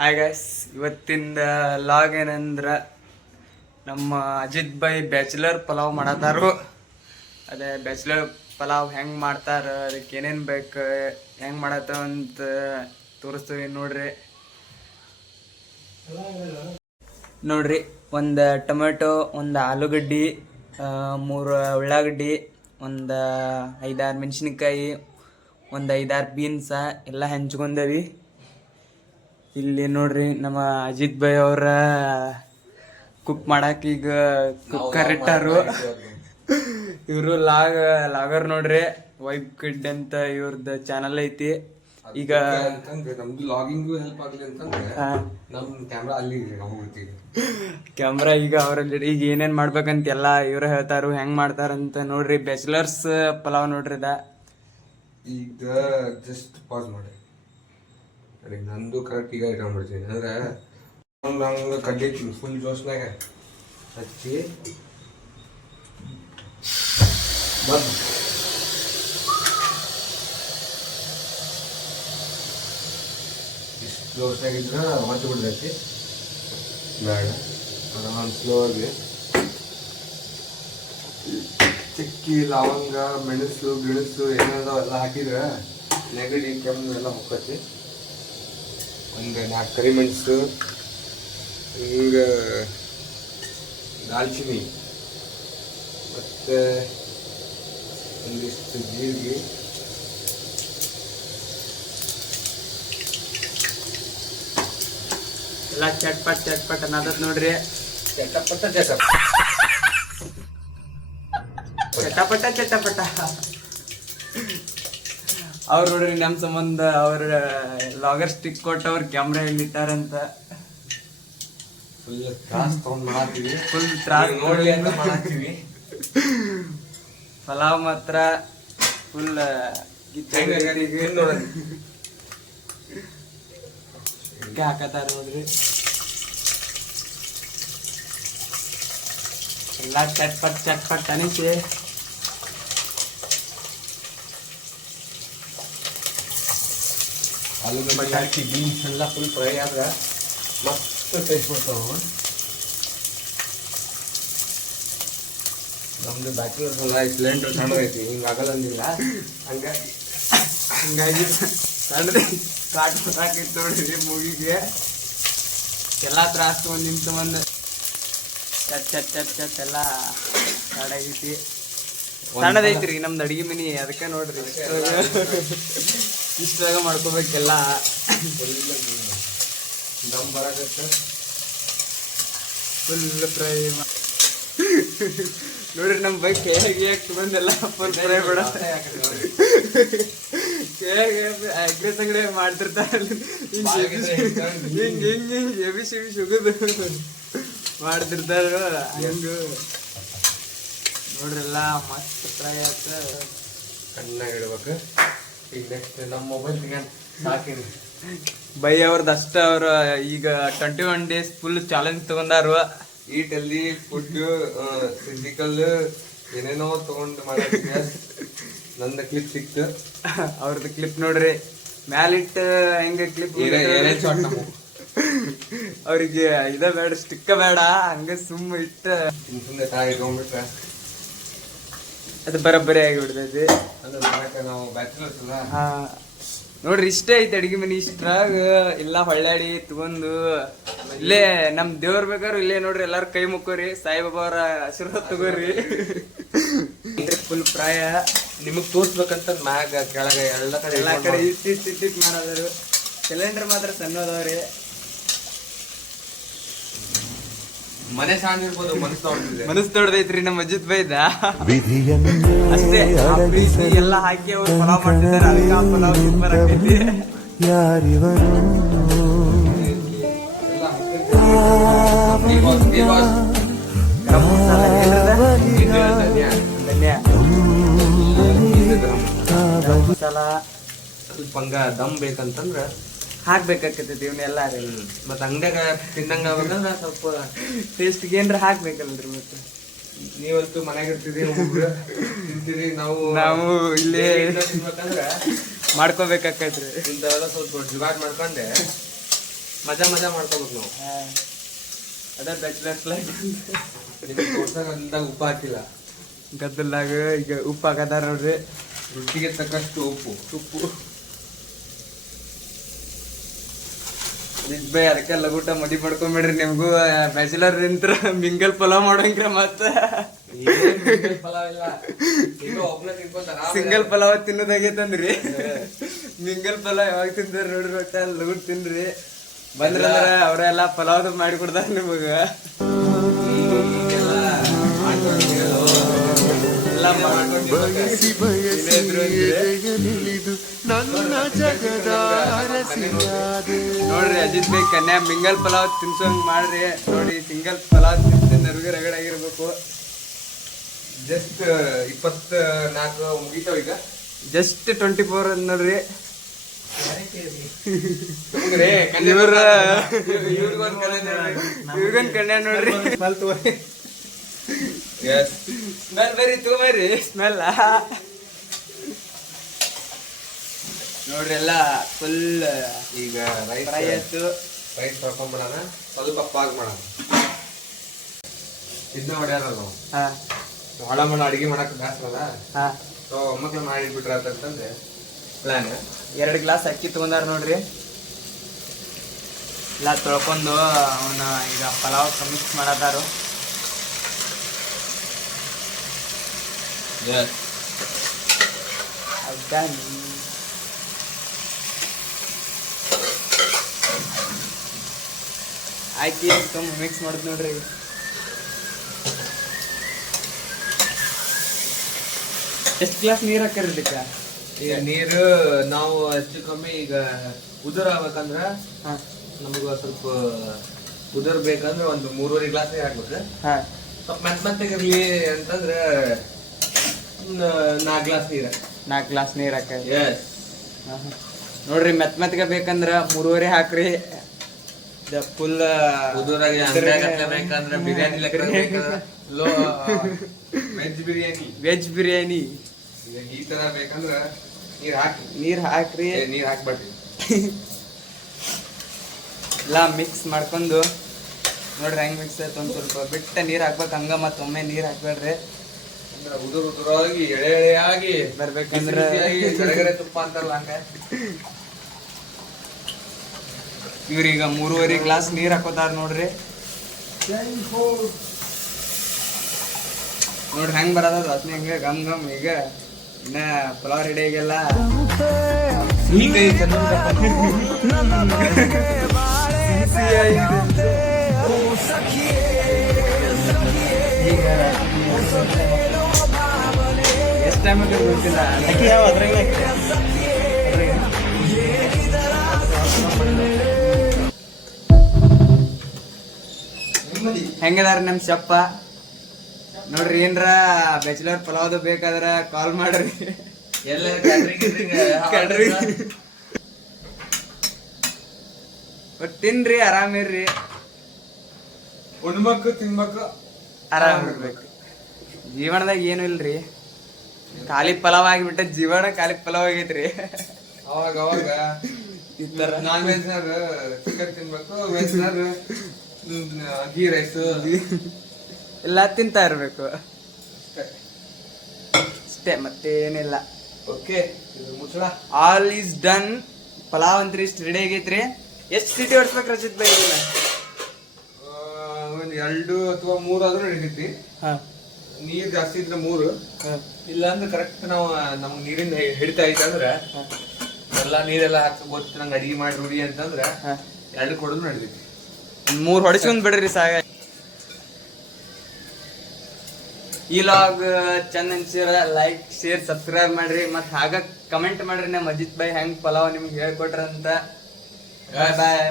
Hi guys, ಇವತ್ತಿಂದ log ಏನಂದ್ರೆ ನಮ್ಮ ಅಜಿತ್ ಭಾಯ್ ಬ್ಯಾಚುಲರ್ ಪಲಾವ್ ಮಾಡತ್ತಾರು. ಅದೇ ಬ್ಯಾಚುಲರ್ ಪಲಾವ್ ಹೆಂಗೆ ಮಾಡ್ತಾರೆ, ಅದಕ್ಕೆ ಏನೇನು ಬೇಕು, ಹೆಂಗೆ ಮಾಡತ್ತ ಅಂತ ತೋರಿಸ್ತೀವಿ ನೋಡ್ರಿ. ಒಂದು ಟೊಮೆಟೊ, ಒಂದು ಆಲೂಗಡ್ಡಿ, 3 ಉಳ್ಳಾಗಡ್ಡಿ, ಒಂದು 5-6 ಮೆಣಸಿನ್ಕಾಯಿ, ಒಂದು 5-6 ಬೀನ್ಸ ಎಲ್ಲ ಹೆಂಚ್ಕೊಂಡವಿ. ಇಲ್ಲಿ ನೋಡ್ರಿ ನಮ್ಮ ಅಜಿತ್ ಭಾಯ್ ಅವರ ಕುಕ್ ಮಾಡಕ್ಕೆ ಈಗ ಕುಕ್ಕರ್ ಇಟ್ಟಾರು. ಇವರು ಲಾಗರ್ ನೋಡ್ರಿ, ವೈಬ್ ಕಿಡ್ ಅಂತ ಇವ್ರದ್ದು ಚಾನಲ್ ಐತಿ. ಈಗ ನಮ್ದು ಲಾಗಿಂಗು ಹೆಲ್ಪ್ ಆಗಲಿ ಅಂತಂದ್ರೆ ನಮ್ಮ ಕ್ಯಾಮ್ರಾ ಅಲ್ಲಿ ಕ್ಯಾಮ್ರಾ ಈಗ ಅವರಲ್ಲಿ ಈಗ ಏನೇನ್ ಮಾಡ್ಬೇಕಂತ ಎಲ್ಲ ಇವ್ರ ಹೇಳ್ತಾರು, ಹೆಂಗ್ ಮಾಡ್ತಾರಂತ ನೋಡ್ರಿ. ಬ್ಯಾಚುಲರ್ಸ್ ಪಲಾವ್ ನೋಡ್ರಿ ಈಗ ಜಸ್ಟ್ ಪಾಸ್ ಮಾಡಿ ನಂದು ಕರೆಕ್ಟ್ ಈಗ ಇಟ್ಕೊಂಡ್ಬಿಡ್ತೀನಿ. ಅಂದ್ರೆ ನಂಗೆ ಕಡ್ಲಿಕ್ಕೆ ಫುಲ್ ಜೋಸ್ನಾಗ ಹಚ್ಚಿ ಬಂದು ಇಷ್ಟು ಜೋಸ್ನಾಗಿದ್ರೆ ಹೊತ್ತು ಬಿಡ್ತೈತಿ. ಬೇಡ ಆರಾಮ್ ಸ್ಲೋ ಆಗಿ ಚಕ್ಕಿ, ಲವಂಗ, ಮೆಣಸು ಗಿಣಸು ಏನೇನದಾವೆಲ್ಲ ಹಾಕಿದ್ರೆ ನೆಗಡಿ ಕೆಮ್ಮು ಎಲ್ಲ ಹೋಗ್ತೈತಿ. ಒಂದು 4 ಕರಿಮೆಣಸು, ಹಿಂಗೆ ದಾಲ್ಚಿನ್ನಿ, ಮತ್ತು ಒಂದಿಷ್ಟು ಜೀರಿಗೆ, ಎಲ್ಲ ಚಟ್ಪಟ್ ಅನ್ನೋದ್ ನೋಡ್ರಿ. ಚಟಪಟ ಅವ್ರು ನೋಡ್ರಿ ನಮ್ಮ ಸಂಬಂಧ ಅವ್ರ ಲಾಗರ್ ಸ್ಟಿಕ್ ಕೊಟ್ಟು ಅವ್ರ ಕ್ಯಾಮ್ರಾ ಎಲ್ಲಿಟ್ಟಾರಂತ ಫುಲ್ ತ್ರಾಸ್ ತಗೊಂಡ್ ಮಾಡಾತೀವಿ. ಫುಲ್ ತ್ರಾಸ್ ನೋಡ್ಲಿ ಅಂತ ಮಾಡಾತೀವಿ. ಪಲಾವ್ ಮಾತ್ರ ಫುಲ್ ಹಾಕತಾರ ನೋಡ್ರಿ. ಎಲ್ಲ ಚಟ್ಪಟ್ ಅನಿಸಿ ಆಲೂಗಡ್ಡೆ ಹಾಕಿ ಬೀನ್ಸ್ ಎಲ್ಲ ಫುಲ್ ಫ್ರೈ ಆದ್ರೆ ಮಸ್ತ್ ಟೇಸ್ಟ್ ಬರ್ತಾವ. ನಮ್ದು ಬ್ಯಾಚುಲರ್ಸ್ ಎಲ್ಲ ಸಿಲಿಂಡರ್ ಸಣ್ಣದೈತಿ, ಹಿಂಗೆ ಆಗಲ್ಲ ಅಂದಿಲ್ಲ. ಹಂಗಾಗಿ ಸಣ್ಣದೇ ಸಾಕಿತ್ತು ನೋಡ್ರಿ. ಮೂವಿಗೆ ಎಲ್ಲ ತ್ರಾಸು ಒಂದು ನಿಮಿಷ ಬಂದು ಚಟ್ ಎಲ್ಲ ಕಾಡಾಗೈತಿ. ಸಣ್ಣದೈತ್ರಿ ನಮ್ದು ಅಡಿಗೆ ಮನಿ, ಅದಕ್ಕೆ ನೋಡ್ರಿ ಇಷ್ಟಾಗ ಮಾಡ್ಕೋಬೇಕೆಲ್ಲ. ದಮ್ ಬರಕತ್ತ ಫುಲ್ ಫ್ರೈ ನೋಡ್ರಿ. ನಮ್ಮ ಬೈಕ್ ಹೇಗೆ ಬಂದೆಲ್ಲ ಫುಲ್ ಫ್ರೈ ಬೇಡ ಅಗ್ರೆಸ್ ಅಂಗಡಿ ಮಾಡ್ತಿರ್ತಾರೆ. ಹಿಂಗೆ ಎಬಿಸಿ ಉಗಿದು ಮಾಡ್ತಿರ್ತಾರ. ಹಂಗ ನೋಡ್ರಿ ಎಲ್ಲ ಮಸ್ತ್ ಫ್ರೈ ಆಯ್ತ. ಚೆನ್ನಾಗಿ ಇಡ್ಬೇಕು. ಈಗ ನೆಕ್ಸ್ಟ್ ನಮ್ಮ ಮೊಬೈಲ್ ಸಾಕಿನಿ ಬೈ ಅವ್ರದ್ದು ಅಷ್ಟ. ಅವ್ರು ಈಗ 21 days ಫುಲ್ ಚಾಲೆಂಜ್ ತಗೊಂಡಾರು. ಈಟ್ ಅಲ್ಲಿ ಫುಡ್, ಫಿಸಿಕಲ್ ಏನೇನೋ ತಗೊಂಡು ಮಾಡೋದಕ್ಕೆ ನಂದ ಕ್ಲಿಪ್ ಸಿಕ್ತು. ಅವ್ರದ್ದು ಕ್ಲಿಪ್ ನೋಡ್ರಿ, ಮ್ಯಾಲಿಟ್ಟ ಹೆಂಗ ಕ್ಲಿಪ್ ಅವ್ರಿಗೆ ಇದ ಬೇಡ, ಸ್ಟಿಕ್ಕ ಬೇಡ, ಹಂಗ ಸುಮ್ಮ ಇಟ್ಟ ಸುಮ್ಮನೆ ತಾಯಿ ಇಟ್ಕೊಂಡ್ಬಿಟ್ರೆ ಅದು ಬರಬ್ಬರಿ ಆಗಿಬಿಡ್ತೈತಿ. ನಾವು ಬ್ಯಾಚುಲರ್ಸ್ ಅಲ್ಲ. ನೋಡ್ರಿ ಇಷ್ಟೇ ಐತಿ ಅಡಿಗೆ ಮನಿ. ಇಷ್ಟ್ರಾಗ ಎಲ್ಲ ಹೊಳ್ಳಾಡಿ ತಗೊಂಡು ಇಲ್ಲೇ ನಮ್ ದೇವ್ರ ಬೇಕಾದ್ರು ಇಲ್ಲೇ ನೋಡ್ರಿ. ಎಲ್ಲಾರು ಕೈ ಮುಕ್ಕೋರಿ, ಸಾಯಿಬಾಬಾ ಅವರ ಆಶೀರ್ವಾದ ತಗೋರಿ. ಫುಲ್ ಪ್ರಾಯ ನಿಮಗ್ ತೋರ್ಸ್ಬೇಕಂತ ಮ್ಯಾಗ ಕೆಳಗ ಎಲ್ಲಾ ಕಡೆ ಇಟ್ಟಿಟ್ ಮಾಡೋದ್ರು. ಸಿಲಿಂಡರ್ ಮಾತ್ರ ಸಣ್ಣದವ್ರಿ. ಮನೆ ಸಣ್ಣ ಇರ್ಬೋದು, ಮನಸ್ಸು ದೊಡ್ಡದೈತ್ರಿ ನಮ್ಮ ಅಜಿತ್ ಬೈದ ಅಷ್ಟೇ. ಎಲ್ಲ ಹಾಕಿ ಅವ್ರು ಪಲಾವ್ ಮಾಡ್ತಿದ್ದಾರೆ. ಅದಕ್ಕೆ ಆ ಪಲಾವ್ ಸೂಪರ್ ಆಗೈತಿ. ಮಸಾಲ ಸ್ವಲ್ಪ ಹಂಗ ದಮ್ ಬೇಕಂತಂದ್ರ ಹಾಕ್ಬೇಕಾಕೈತಿ ಇವನ್ನೆಲ್ಲ. ಮತ್ತ ಅಂಗಡಿಯಾಗ ತಿನ್ನಂಗ ಆಗ್ಬೇಕಂದ್ರ ಸ್ವಲ್ಪ ಟೇಸ್ಟ್ಗೆ ಏನ್ರ ಹಾಕ್ಬೇಕಲ್ರಿ. ಮತ್ತೆ ನೀವಂತೂ ಮನ್ಯಾಗ ಇರ್ತೀರಿ, ತಿಂತೀರಿ. ನಾವು ಇಲ್ಲೇ ಮಾಡ್ಕೋಬೇಕಾಕೈತ್ರಿ. ಇಂಥವೆಲ್ಲ ಸ್ವಲ್ಪ ಜುಗಾಡ್ ಮಾಡ್ಕೊಂಡೆ ಮಜಾ ಮಾಡ್ಕೋಬೇಕು ನಾವು. ಅದೇ ಬ್ಯಾಚುಲರ್ ಲೈಫ್. ತೋರ್ಸಂದಾಗ ಉಪ್ಪು ಹಾಕಿಲ್ಲ, ಗದ್ದಲ್ದಾಗ ಈಗ ಉಪ್ಪು ಹಾಕತಾರ ನೋಡ್ರಿ. ರುಚಿಗೆ ತಕ್ಕಷ್ಟು ಉಪ್ಪು. ಬೈ ಅದಕ್ಕೆ ಲಗೂಟ ಮದಿ ಮಾಡ್ಕೊಂಬಿಡ್ರಿ. ನಿಮ್ಗೂ ಬ್ಯಾಚುಲರ್ ನಿಂತ್ರ ಮಿಂಗಲ್ ಪಲಾವ್ ಮಾಡೋಂಗ್ರ ಮತ್ತ ಸಿಂಗಲ್ ಪಲಾವ್ ತಿನ್ನೋದಾಗೈತಂದ್ರಿ. ಮಿಂಗಲ್ ಪಲಾವ್ ಯಾವಾಗ ತಿಂತಾರ ನೋಡ್ರಿ, ಒಟ್ಟ ಲಗೂಟ್ ತಿನ್ರಿ. ಬಂದ್ರಂದ್ರ ಅವ್ರೆಲ್ಲಾ ಪಲಾವ್ ಮಾಡಿ ಕೊಡ್ತಾರ ನಿಮಗ. ನೋಡ್ರಿ Ajit by Kanya mingle pulao ತಿನ್ಸೋಂಗ್ ಮಾಡ್ರಿ. ನೋಡಿ ಸಿಂಗಲ್ ಪಲಾವ್ ತಿಂತ ರಗಡಾಗಿರ್ಬೇಕು. ಜಸ್ಟ್ 24 ಮುಗಿತಾವ ಈಗ. ಜಸ್ಟ್ 24 ನೋಡ್ರಿ. ಇವ್ರಿಗೊಂದ್ ಕನ್ಯಾ ನೋಡ್ರಿ. ಸ್ಮೆಲ್ ಬರ್ರಿ ತಗೋಬರ್ರಿ ಸ್ಮೆಲ್. ನೋಡ್ರಿ ಎಲ್ಲ ಫುಲ್ ಈಗ ಫ್ರೈ ಆಯ್ತು. ರೈಸ್ ಹಾಕೊಂಡ್ಬಿಡೋಣ, ಸ್ವಲ್ಪ ಪಾಕ್ ಮಾಡೋಣ. ಇದನ್ನ ಹೊಡ್ಯಾರ ನಾವು ಹೊಳ ಮಣ ಅಡಿಗೆ ಮಾಡಕ್ ಬ್ಯಾಸ್ರಲ್ಲ, ಸೊ ಮಕ್ಳು ಮಾಡಿಟ್ಬಿಟ್ರ ಅಂತಂದ್ರೆ ಪ್ಲಾನ್. 2 ಗ್ಲಾಸ್ ಅಕ್ಕಿ ತಗೊಂಡಾರ ನೋಡ್ರಿ. ಎಲ್ಲ ತೊಳ್ಕೊಂಡು ಅವನ ಈಗ ಪಲಾವ್ ಮಿಕ್ಸ್ ಮಾಡತಾರು. ಹಾಕಿ ಮಿಕ್ಸ್ ಮಾಡುದು ನೋಡ್ರಿ. ಎಷ್ಟು ಗ್ಲಾಸ್ ನೀರ್ ಹಾಕ್ರಿ ಇದಕ್ಕೆ? ಈಗ ನೀರು ನಾವು ಹೆಚ್ಚು ಕಮ್ಮಿ ಈಗ ಉದುರ್ ಆಗ್ಬೇಕಂದ್ರ ನಮಗ ಸ್ವಲ್ಪ ಉದುರ್ ಬೇಕಂದ್ರೆ ಒಂದು 3.5 ಗ್ಲಾಸ್ ನೀರ್ ಹಾಕ್ಬೇಕು. ಸ್ವಲ್ಪ ಮೆತ್ತಗಿರ್ಲಿ ಅಂತಂದ್ರೆ 4 ಗ್ಲಾಸ್ ನೀರ್. 4 ಗ್ಲಾಸ್ ನೀರ್ ಹಾಕ. ನೋಡ್ರಿ ಮೆತ್ತಗೆ ಬೇಕಂದ್ರ 3.5 ಹಾಕ್ರಿ. ಫುಲ್ ಉದುರಾಗಿ ಬೇಕಂದ್ರೆ ಬಿರಿಯಾನಿ ವೆಜ್ ಬಿರಿಯಾನಿ ಈ ತರ ಬೇಕಂದ್ರ ನೀರ್ ಹಾಕ್ರಿ. ನೀರ್ ಹಾಕ್ಬೇಡ್ರಿ. ಎಲ್ಲ ಮಿಕ್ಸ್ ಮಾಡ್ಕೊಂಡು ನೋಡ್ರಿ ಹೆಂಗ್ ಮಿಕ್ಸ್ ಆಯ್ತು. ಒಂದ್ ಸ್ವಲ್ಪ ಬಿಟ್ಟ ನೀರ್ ಹಾಕ್ಬೇಕು, ಹಂಗ ಮತ್ತೊಮ್ಮೆ ನೀರ್ ಹಾಕ್ಬೇಡ್ರಿ. ಉದುರಾಗಿ ಎಳೆಯಾಗಿ ಬರ್ಬೇಕಂದ್ರ ಗರಗರೆ ತುಪ್ಪ ಅಂತಾರಲ್ಲ ಹಂಗ. ಇವ್ರೀಗ 3.5 ಗ್ಲಾಸ್ ನೀರ್ ಹಾಕೋತಾರ ನೋಡ್ರಿ. ನೋಡ್ರಿ ಹೆಂಗ್ ಬರದ ವಾಸನೆ ಹಂಗ ಗಮ್ ಗಮ್. ಈಗ ಇನ್ನ ಪಲಾವ್ ರೆಡಿ ಆಗಿಲ್ಲ. ಎಷ್ಟು ಟೈಮ್ ಗೊತ್ತಿಲ್ಲ. ಹೆಂಗದಾರ ನಮ್ ಶಪ್ಪ ನೋಡ್ರಿ. ಏನ್ರ ಬ್ಯಾಚುಲರ್ ಪಲಾವ್ದು ಬೇಕಾದ್ರ ಕಾಲ್ ಮಾಡ್ರಿ. ಎಲ್ಲ ತಿನ್ರಿ, ಆರಾಮಿರ್ರಿ. ಉಣ್ಬೇಕು ತಿನ್ಬೇಕು ಆರಾಮ್ ಇರ್ಬೇಕು. ಜೀವನದಾಗ ಏನು ಇಲ್ರಿ, ಖಾಲಿ ಪಲಾವ್ ಆಗಿಬಿಟ್ಟ. ಜೀವನ ಖಾಲಿ ಪಲಾವ್ ಆಗೈತ್ರಿ. ಅವಾಗ ಈ ತರ ನಾನ್ ವೆಜ್ ನಾಗ ಚಿಕನ್ ತಿನ್ಬೇಕು, ವೆಜ್ ನಾಗ ಗೀ ರೈಸ್ ಎಲ್ಲ ತಿಂತಾ ಇರ್ಬೇಕು ಅಷ್ಟೇ, ಮತ್ತೇನಿಲ್ಲ. ಓಕೆ, ಮುಚ್ಚಳ ಆಲ್ ಈಸ್ ಡನ್. ಪಲಾವ್ ಅಂತ್ರಿ ಇಷ್ಟು ರೆಡಿ ಆಗೈತ್ರಿ. ಎಷ್ಟು ಸಿಟಿ ಹೊಡ್ಸ್ಬೇಕು ರಚಿತ್ ಬೈ? ಒಂದ್ 2 ಅಥವಾ 3 ಆದ್ರೂ ಹಿಡಿತೈತಿ. ನೀರ್ ಜಾಸ್ತಿ ಇದ್ರೆ 3, ಇಲ್ಲ ಅಂದ್ರೆ ಕರೆಕ್ಟ್ ನಾವು ನಮ್ ನೀರಿನ ಹಿಡಿತಾ ಐತೆ ಅಂದ್ರ ಎಲ್ಲಾ ನೀರೆಲ್ಲ ಹಾಕಿ ಗೊತ್ತು ನಂಗೆ ಅಡಿಗೆ ಮಾಡಿ ರೂಢಿ ಅಂತಂದ್ರ 2 ಕೊಡೋದು ನಡಿತೈತಿ. 3 ಹೊಡಿಸ್ಕೊಂಡ್ ಬಿಡ್ರಿ ಸಾಗ. ಈ ಲಾಗ್ ಚಂದ ಅನ್ಸಿರ ಲೈಕ್ ಶೇರ್ ಸಬ್ಸ್ಕ್ರೈಬ್ ಮಾಡ್ರಿ. ಮತ್ ಹಾಗ ಕಮೆಂಟ್ ಮಾಡ್ರಿ ನಮ್ಮ ಅಜಿತ್ ಬೈ ಹೆಂಗ್ ಪಲಾವ್ ನಿಮ್ಗೆ ಹೇಳ್ಕೊಟ್ರಂತ. ಬಾಯ್ ಬಾಯ್.